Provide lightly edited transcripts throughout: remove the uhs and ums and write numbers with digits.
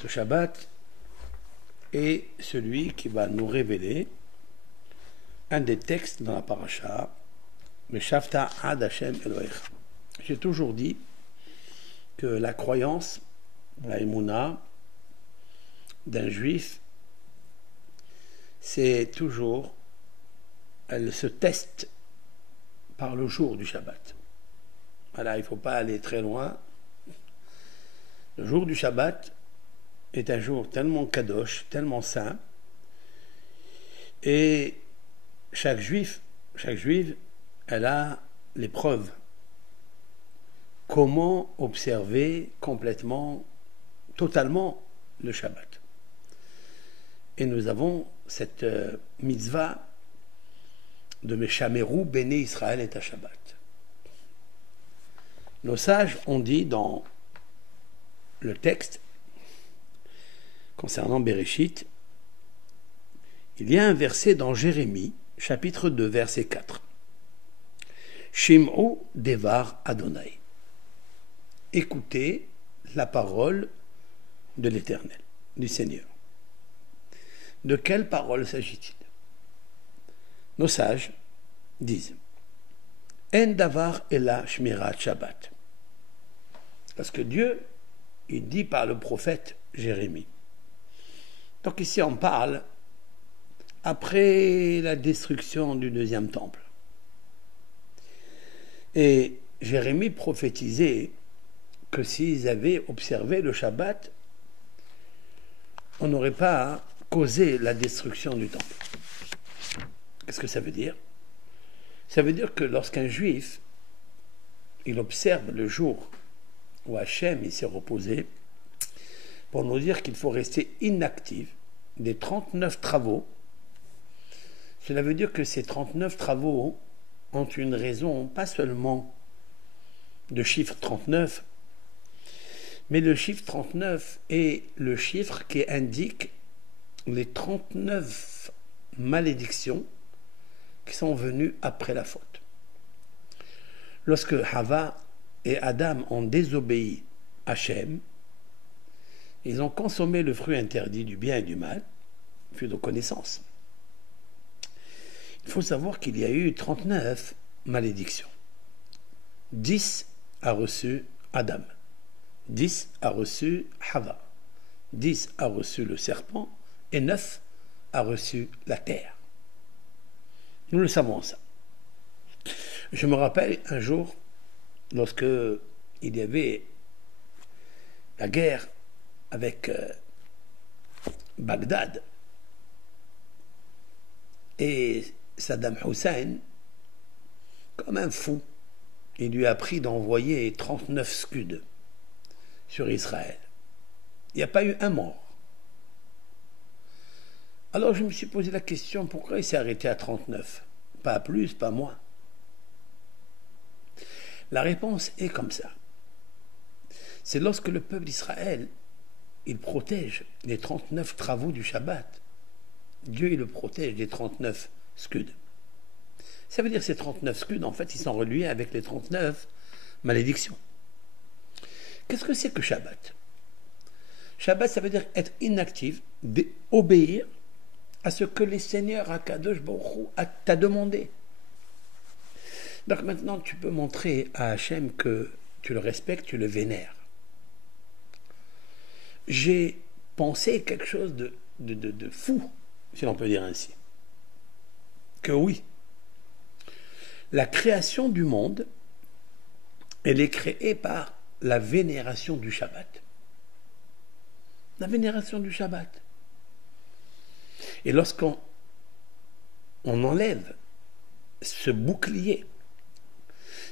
Ce Shabbat est celui qui va nous révéler un des textes dans la paracha, Veshavta ad Hashem Elohecha. J'ai toujours dit que la croyance, la émouna d'un juif, c'est toujours, elle se teste par le jour du Shabbat. Voilà, il ne faut pas aller très loin. Le jour du Shabbat est un jour tellement kadosh, tellement saint, et chaque juive, elle a l'épreuve. Comment observer complètement, totalement le Shabbat. Et nous avons cette mitzvah de Meshameru Béné Israël et à Shabbat. Nos sages ont dit dans le texte concernant Bereshit, il y a un verset dans Jérémie, chapitre 2, verset 4. Shim'u devar Adonai. Écoutez la parole de l'Éternel, du Seigneur. De quelle parole s'agit-il? Nos sages disent En davar ela shmirat Shabbat. Parce que Dieu, il dit par le prophète Jérémie. Donc ici on parle après la destruction du deuxième temple. Et Jérémie prophétisait que s'ils avaient observé le Shabbat, on n'aurait pas causé la destruction du temple. Qu'est-ce que ça veut dire? Ça veut dire que lorsqu'un juif, il observe le jour où Hachem il s'est reposé, pour nous dire qu'il faut rester inactif des 39 travaux, cela veut dire que ces 39 travaux ont une raison, pas seulement de chiffre 39, mais le chiffre 39 est le chiffre qui indique les 39 malédictions qui sont venues après la faute. Lorsque Hava et Adam ont désobéi à Hachem, ils ont consommé le fruit interdit du bien et du mal, le fruit de connaissance. Il faut savoir qu'il y a eu 39 malédictions. 10 a reçu Adam, 10 a reçu Hava, 10 a reçu le serpent et 9 a reçu la terre. Nous le savons ça. Je me rappelle un jour, lorsque il y avait la guerre avec Bagdad, et Saddam Hussein, comme un fou, il lui a pris d'envoyer 39 scuds sur Israël. Il n'y a pas eu un mort. Alors je me suis posé la question, pourquoi il s'est arrêté à 39? Pas plus, pas moins. La réponse est comme ça. C'est lorsque le peuple d'Israël, il protège les 39 travaux du Shabbat. Dieu, il le protège des 39 scuds. Ça veut dire que ces 39 scuds, en fait, ils sont reliés avec les 39 malédictions. Qu'est-ce que c'est que Shabbat? Shabbat, ça veut dire être inactif, obéir à ce que les seigneurs Akadosh Baruch Hu t'a demandé. Donc maintenant, tu peux montrer à Hachem que tu le respectes, tu le vénères. J'ai pensé quelque chose de fou, si l'on peut dire ainsi. Que oui, la création du monde, elle est créée par la vénération du Shabbat. La vénération du Shabbat. Et lorsqu'on enlève ce bouclier,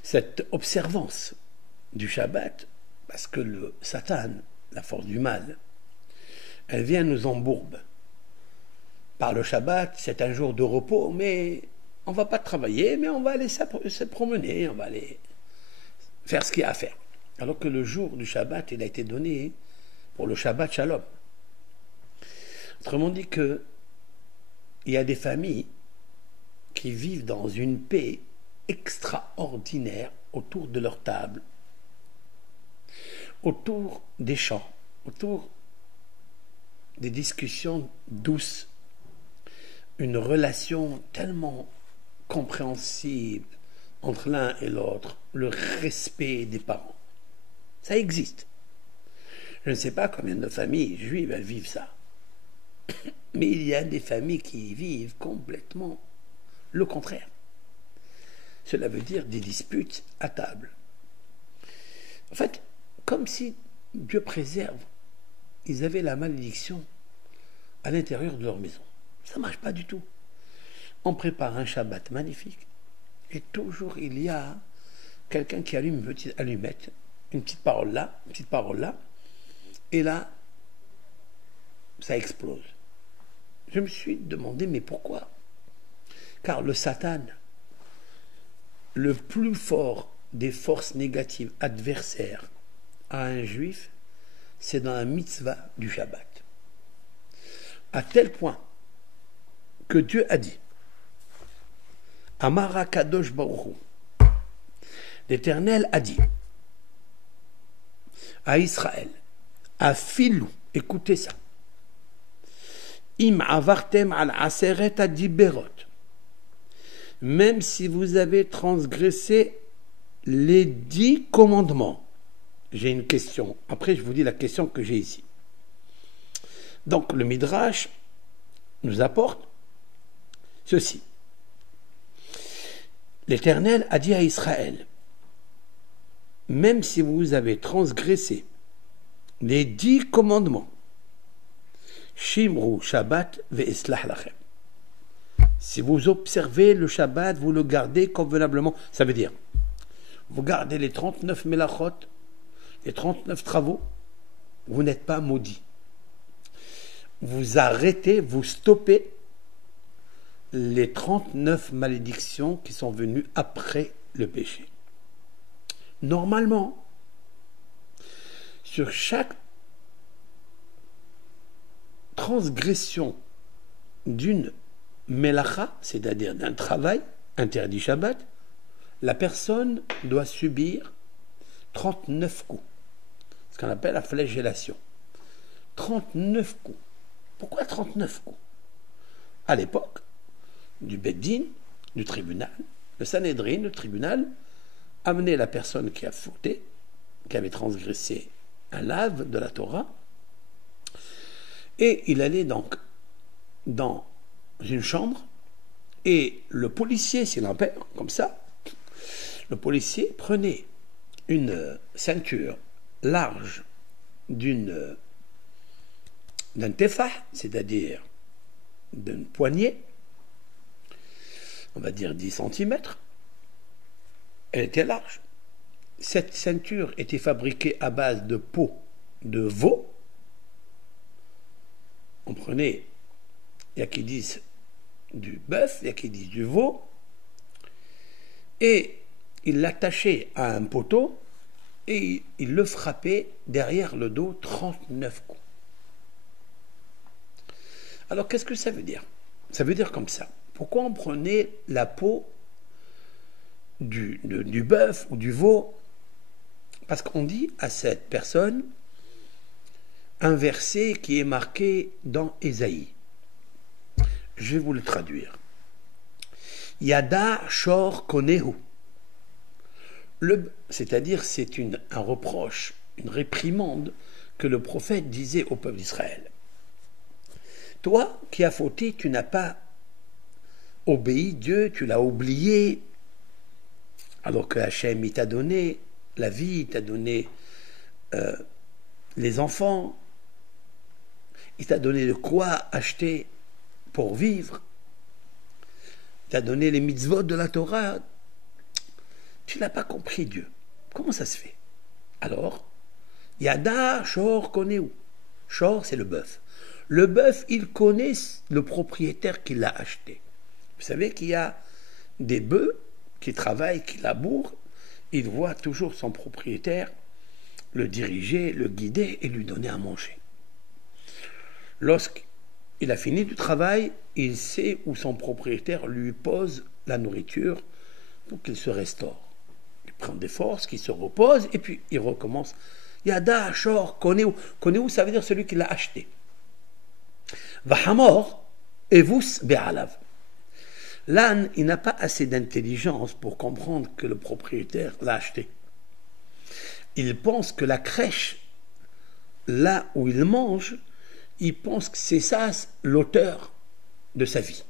cette observance du Shabbat, parce que le Satan, la force du mal, elle vient nous embourber. Par le Shabbat, c'est un jour de repos, mais on ne va pas travailler, mais on va aller se promener, on va aller faire ce qu'il y a à faire. Alors que le jour du Shabbat, il a été donné pour le Shabbat Shalom. Autrement dit que il y a des familles qui vivent dans une paix extraordinaire autour de leur table, autour des champs, autour des discussions douces, une relation tellement compréhensible entre l'un et l'autre, le respect des parents. Ça existe. Je ne sais pas combien de familles juives elles vivent ça. Mais il y a des familles qui vivent complètement le contraire. Cela veut dire des disputes à table. En fait, comme si Dieu préserve, ils avaient la malédiction à l'intérieur de leur maison. Ça ne marche pas du tout. On prépare un Shabbat magnifique et toujours il y a quelqu'un qui allume une petite allumette, une petite parole là, et là, ça explose. Je me suis demandé, mais pourquoi? Car le Satan, le plus fort des forces négatives adversaires à un juif, c'est dans la mitzvah du Shabbat. À tel point que Dieu a dit, Amara Kadosh Baruch Hu, l'Éternel a dit à Israël, à Filou, écoutez ça, Im avartem al aseret adiberot, même si vous avez transgressé les 10 commandements. J'ai une question. Après, je vous dis la question que j'ai ici. Donc, le Midrash nous apporte ceci. L'Éternel a dit à Israël, même si vous avez transgressé les 10 commandements, Shimru Shabbat ve'eslah lachem. Si vous observez le Shabbat, vous le gardez convenablement. Ça veut dire, vous gardez les 39 melachot, les 39 travaux, vous n'êtes pas maudit. Vous arrêtez, vous stoppez les 39 malédictions qui sont venues après le péché. Normalement, sur chaque transgression d'une melacha, c'est-à-dire d'un travail interdit Shabbat, la personne doit subir 39 coups, ce qu'on appelle la flagellation. 39 coups. Pourquoi 39 coups? À l'époque du Beddin, du tribunal, le Sanhédrin, le tribunal, amenait la personne qui a fauté, qui avait transgressé un lave de la Torah, et il allait donc dans une chambre, et le policier, s'il en perd, comme ça, le policier prenait une ceinture large d'un tefah, c'est-à-dire d'une poignée, on va dire 10 cm, elle était large. Cette ceinture était fabriquée à base de peau de veau. On prenait, il y a qui disent du bœuf, il y a qui disent du veau, et il l'attachait à un poteau et il le frappait derrière le dos 39 coups. Alors qu'est-ce que ça veut dire? Ça veut dire comme ça. Pourquoi on prenait la peau du bœuf ou du veau? Parce qu'on dit à cette personne un verset qui est marqué dans Ésaïe. Je vais vous le traduire. Yada shor konehu. C'est-à-dire c'est un reproche, une réprimande que le prophète disait au peuple d'Israël. Toi qui as fauté, tu n'as pas obéi Dieu, tu l'as oublié, alors que Hachem il t'a donné la vie, il t'a donné les enfants, il t'a donné de quoi acheter pour vivre, il t'a donné les mitzvot de la Torah. Tu n'as pas compris Dieu. Comment ça se fait? Alors, Yada Shor Koneu. Shor, c'est le bœuf. Le bœuf, il connaît le propriétaire qui l'a acheté. Vous savez qu'il y a des bœufs qui travaillent, qui labourent. Il voit toujours son propriétaire le diriger, le guider et lui donner à manger. Lorsqu'il a fini du travail, il sait où son propriétaire lui pose la nourriture pour qu'il se restaure. Il prend des forces, qu'il se repose, et puis il recommence. Yada, Shor, Koneu. Koneu, ça veut dire celui qui l'a acheté. Vahamor evus be'alav. L'âne, il n'a pas assez d'intelligence pour comprendre que le propriétaire l'a acheté. Il pense que la crèche, là où il mange, il pense que c'est ça l'auteur de sa vie.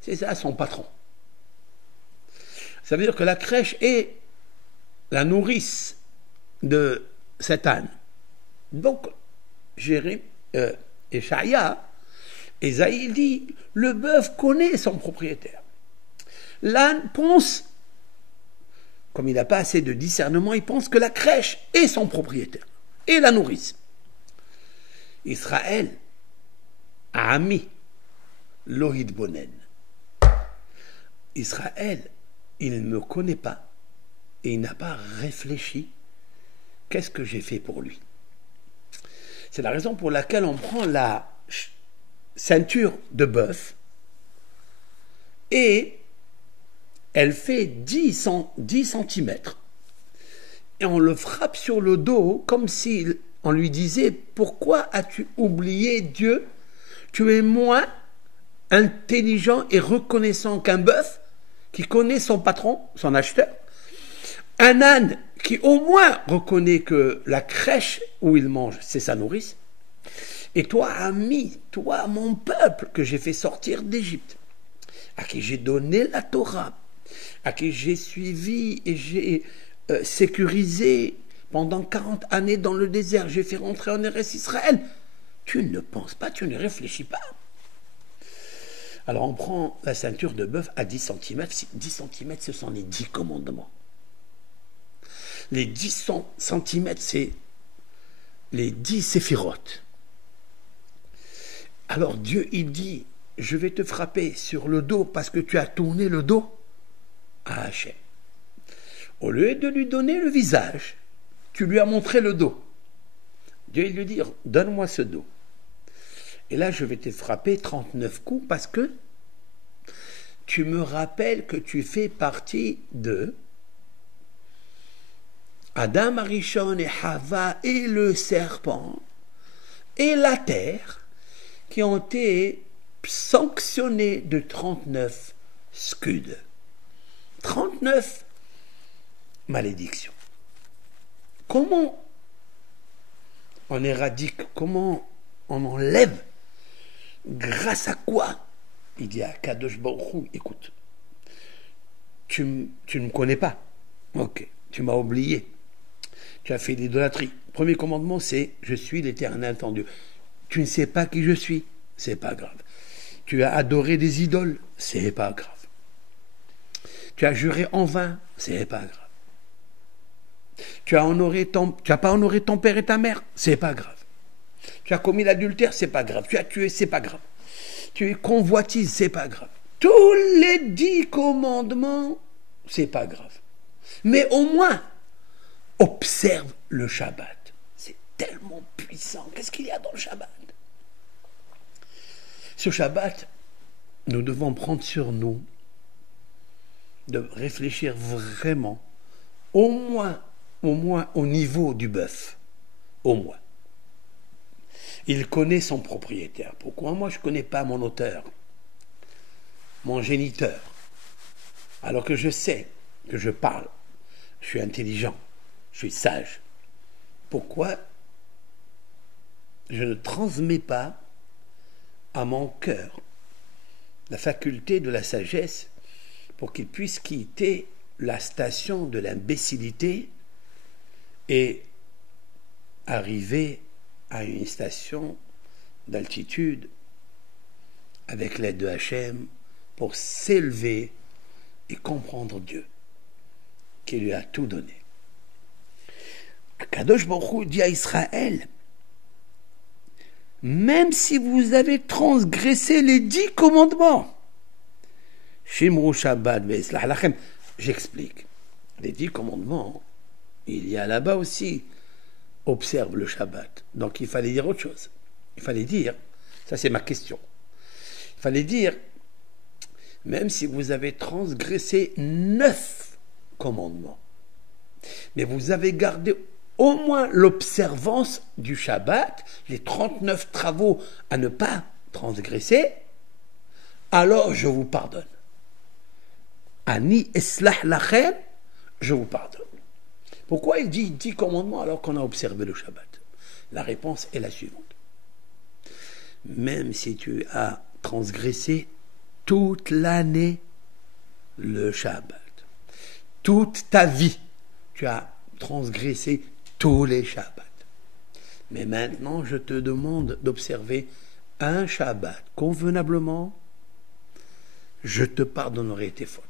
C'est ça son patron. Ça veut dire que la crèche est la nourrice de cet âne. Donc, Échaïa, Ésaïe dit, le bœuf connaît son propriétaire. L'âne pense, comme il n'a pas assez de discernement, il pense que la crèche est son propriétaire, et la nourrice. Israël a ami Lohid Bonen. Israël, il ne me connaît pas et il n'a pas réfléchi. Qu'est-ce que j'ai fait pour lui? C'est la raison pour laquelle on prend la ceinture de bœuf et elle fait 10 cm et on le frappe sur le dos comme si on lui disait: pourquoi as-tu oublié Dieu? Tu es moins intelligent et reconnaissant qu'un bœuf qui connaît son patron, son acheteur, un âne qui au moins reconnaît que la crèche où il mange, c'est sa nourrice. Et toi, ami, toi, mon peuple que j'ai fait sortir d'Égypte, à qui j'ai donné la Torah, à qui j'ai suivi et j'ai sécurisé pendant 40 années dans le désert, j'ai fait rentrer en Eretz Israël. Tu ne penses pas, tu ne réfléchis pas. Alors on prend la ceinture de bœuf à 10 cm. 10 cm, ce sont les 10 commandements. Les 10 cm, c'est les 10 séphirotes. Alors Dieu, il dit, je vais te frapper sur le dos parce que tu as tourné le dos à Hachem. Au lieu de lui donner le visage, tu lui as montré le dos. Dieu, il lui dit, donne-moi ce dos. Et là, je vais te frapper 39 coups parce que tu me rappelles que tu fais partie de Adam Arishon et Hava et le serpent et la terre qui ont été sanctionnés de 39 scuds. 39 malédictions. Comment on éradique, comment on enlève? Grâce à quoi? Il dit à Kadosh Baruch Hu, écoute, tu ne me connais pas. Ok, tu m'as oublié. Tu as fait l'idolâtrie. Premier commandement, c'est je suis l'Éternel ton Dieu. Tu ne sais pas qui je suis, c'est pas grave. Tu as adoré des idoles, c'est pas grave. Tu as juré en vain, c'est pas grave. Tu as pas honoré ton père et ta mère, c'est pas grave. Tu as commis l'adultère, c'est pas grave. Tu as tué, c'est pas grave. Tu es convoitise, c'est pas grave. Tous les 10 commandements, c'est pas grave. Mais au moins, observe le Shabbat. C'est tellement puissant. Qu'est-ce qu'il y a dans le Shabbat? Ce Shabbat, nous devons prendre sur nous de réfléchir vraiment, au moins au niveau du bœuf. Au moins. Il connaît son propriétaire. Pourquoi moi je ne connais pas mon auteur, mon géniteur, alors que je sais que je parle, je suis intelligent, je suis sage? Pourquoi je ne transmets pas à mon cœur la faculté de la sagesse pour qu'il puisse quitter la station de l'imbécilité et arriver à une station d'altitude avec l'aide de Hachem pour s'élever et comprendre Dieu qui lui a tout donné. Kadosh Baruch Hu dit à Israël, même si vous avez transgressé les 10 commandements, Shimru Shabbat ve'Islah lachem, j'explique. Les 10 commandements, il y a là-bas aussi observe le Shabbat. Donc il fallait dire autre chose. Il fallait dire, ça c'est ma question, il fallait dire, même si vous avez transgressé 9 commandements, mais vous avez gardé au moins l'observance du Shabbat, les 39 travaux à ne pas transgresser, alors je vous pardonne. Ani eslah lachem, je vous pardonne. Pourquoi il dit 10 commandements alors qu'on a observé le Shabbat? La réponse est la suivante. Même si tu as transgressé toute l'année le Shabbat, toute ta vie, tu as transgressé tous les Shabbats. Mais maintenant, je te demande d'observer un Shabbat convenablement, je te pardonnerai tes fautes.